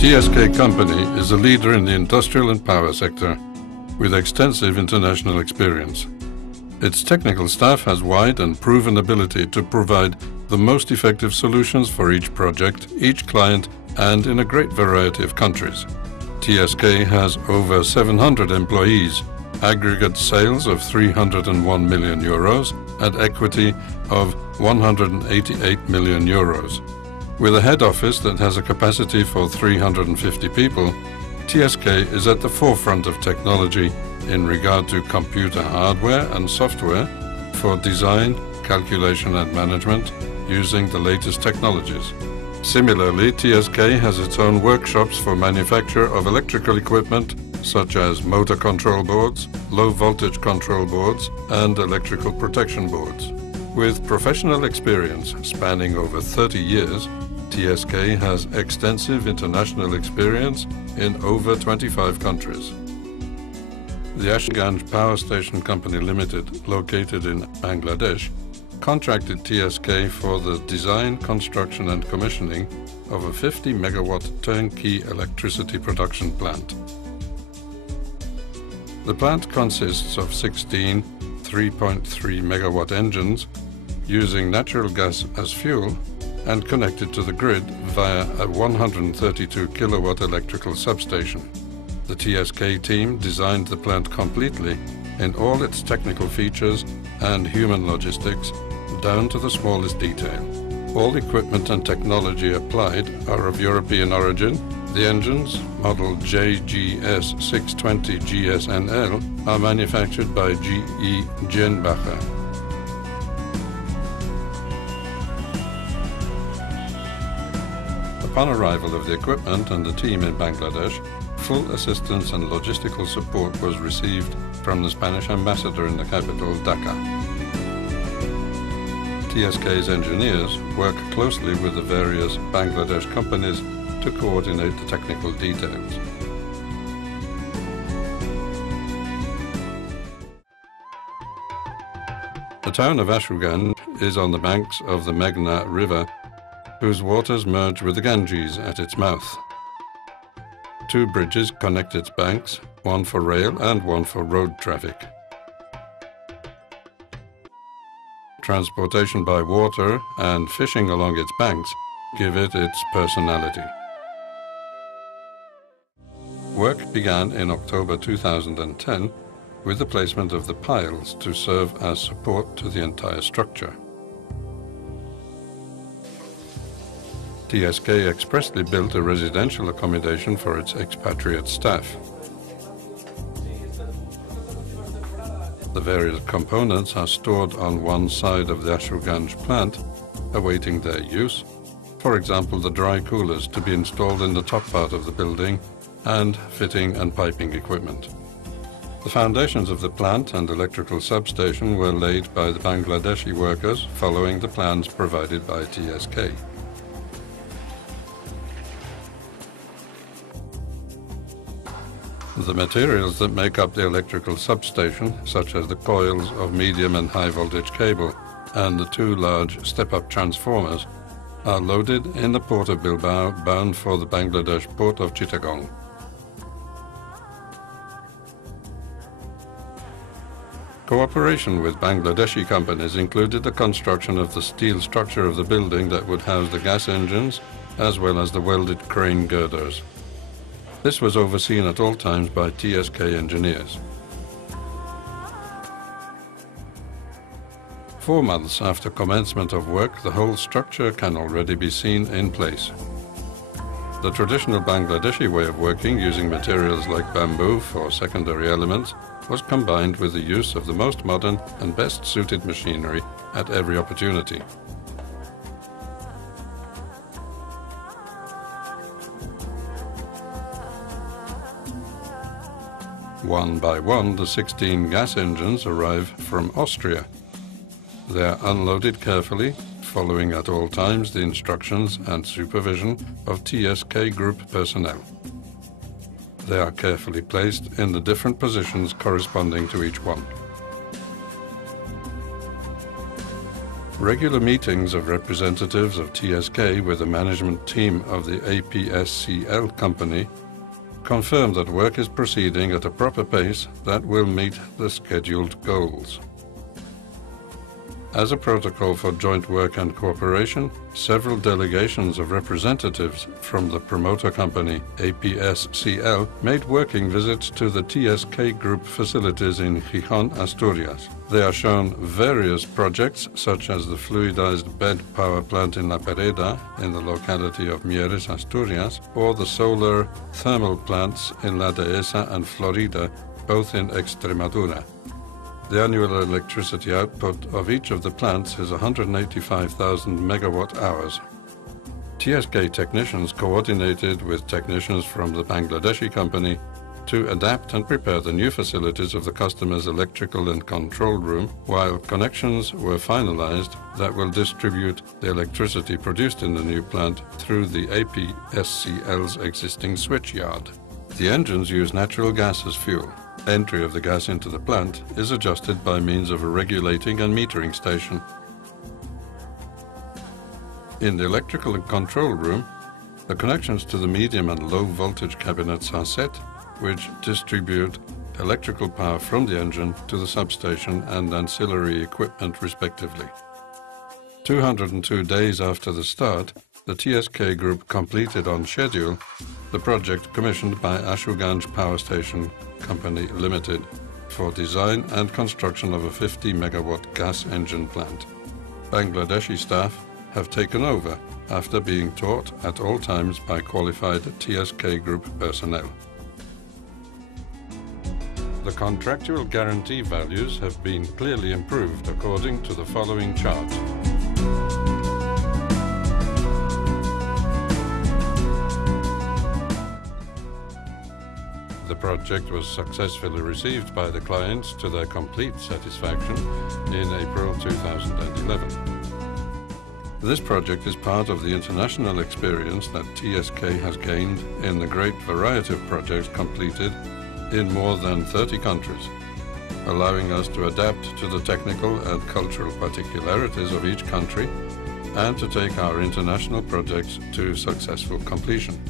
TSK Company is a leader in the industrial and power sector with extensive international experience. Its technical staff has wide and proven ability to provide the most effective solutions for each project, each client, and in a great variety of countries. TSK has over 700 employees, aggregate sales of 301 million euros, and equity of 188 million euros. With a head office that has a capacity for 350 people, TSK is at the forefront of technology in regard to computer hardware and software for design, calculation and management using the latest technologies. Similarly, TSK has its own workshops for manufacture of electrical equipment such as motor control boards, low voltage control boards and electrical protection boards. With professional experience spanning over 30 years, TSK has extensive international experience in over 25 countries. The Ashganj Power Station Company Limited, located in Bangladesh, contracted TSK for the design, construction and commissioning of a 50 megawatt turnkey electricity production plant. The plant consists of 16 3.3 megawatt engines using natural gas as fuel and connected to the grid via a 132 kilowatt electrical substation. The TSK team designed the plant completely in all its technical features and human logistics down to the smallest detail. All equipment and technology applied are of European origin. The engines, model JGS 620 GSNL, are manufactured by GE Jenbacher. Upon arrival of the equipment and the team in Bangladesh, full assistance and logistical support was received from the Spanish ambassador in the capital, Dhaka. TSK's engineers work closely with the various Bangladesh companies to coordinate the technical details. The town of Ashganj is on the banks of the Meghna River, whose waters merge with the Ganges at its mouth. Two bridges connect its banks, one for rail and one for road traffic. Transportation by water and fishing along its banks give it its personality. Work began in October 2010 with the placement of the piles to serve as support to the entire structure. TSK expressly built a residential accommodation for its expatriate staff. The various components are stored on one side of the Ashganj plant, awaiting their use. For example, the dry coolers to be installed in the top part of the building and fitting and piping equipment. The foundations of the plant and electrical substation were laid by the Bangladeshi workers following the plans provided by TSK. The materials that make up the electrical substation, such as the coils of medium and high voltage cable and the two large step-up transformers, are loaded in the port of Bilbao bound for the Bangladesh port of Chittagong. Cooperation with Bangladeshi companies included the construction of the steel structure of the building that would house the gas engines, as well as the welded crane girders. This was overseen at all times by TSK engineers. 4 months after commencement of work, the whole structure can already be seen in place. The traditional Bangladeshi way of working, using materials like bamboo for secondary elements, was combined with the use of the most modern and best suited machinery at every opportunity. One by one, the 16 gas engines arrive from Austria. They are unloaded carefully, following at all times the instructions and supervision of TSK Group personnel. They are carefully placed in the different positions corresponding to each one. Regular meetings of representatives of TSK with the management team of the APSCL company confirm that work is proceeding at a proper pace that will meet the scheduled goals. As a protocol for joint work and cooperation, several delegations of representatives from the promoter company APSCL made working visits to the TSK Group facilities in Gijón, Asturias. They are shown various projects such as the fluidized bed power plant in La Pereda in the locality of Mieres, Asturias, or the solar thermal plants in La Dehesa and Florida, both in Extremadura. The annual electricity output of each of the plants is 185,000 megawatt hours. TSK technicians coordinated with technicians from the Bangladeshi company to adapt and prepare the new facilities of the customer's electrical and control room, while connections were finalized that will distribute the electricity produced in the new plant through the APSCL's existing switchyard. The engines use natural gas as fuel. Entry of the gas into the plant is adjusted by means of a regulating and metering station. In the electrical and control room, the connections to the medium and low voltage cabinets are set, which distribute electrical power from the engine to the substation and ancillary equipment respectively. 202 days after the start, the TSK Group completed on schedule the project commissioned by Ashuganj Power Station Company Limited for design and construction of a 50 megawatt gas engine plant. Bangladeshi staff have taken over after being taught at all times by qualified TSK Group personnel. The contractual guarantee values have been clearly improved according to the following chart. The project was successfully received by the clients to their complete satisfaction in April 2011. This project is part of the international experience that TSK has gained in the great variety of projects completed in more than 30 countries, allowing us to adapt to the technical and cultural particularities of each country and to take our international projects to successful completion.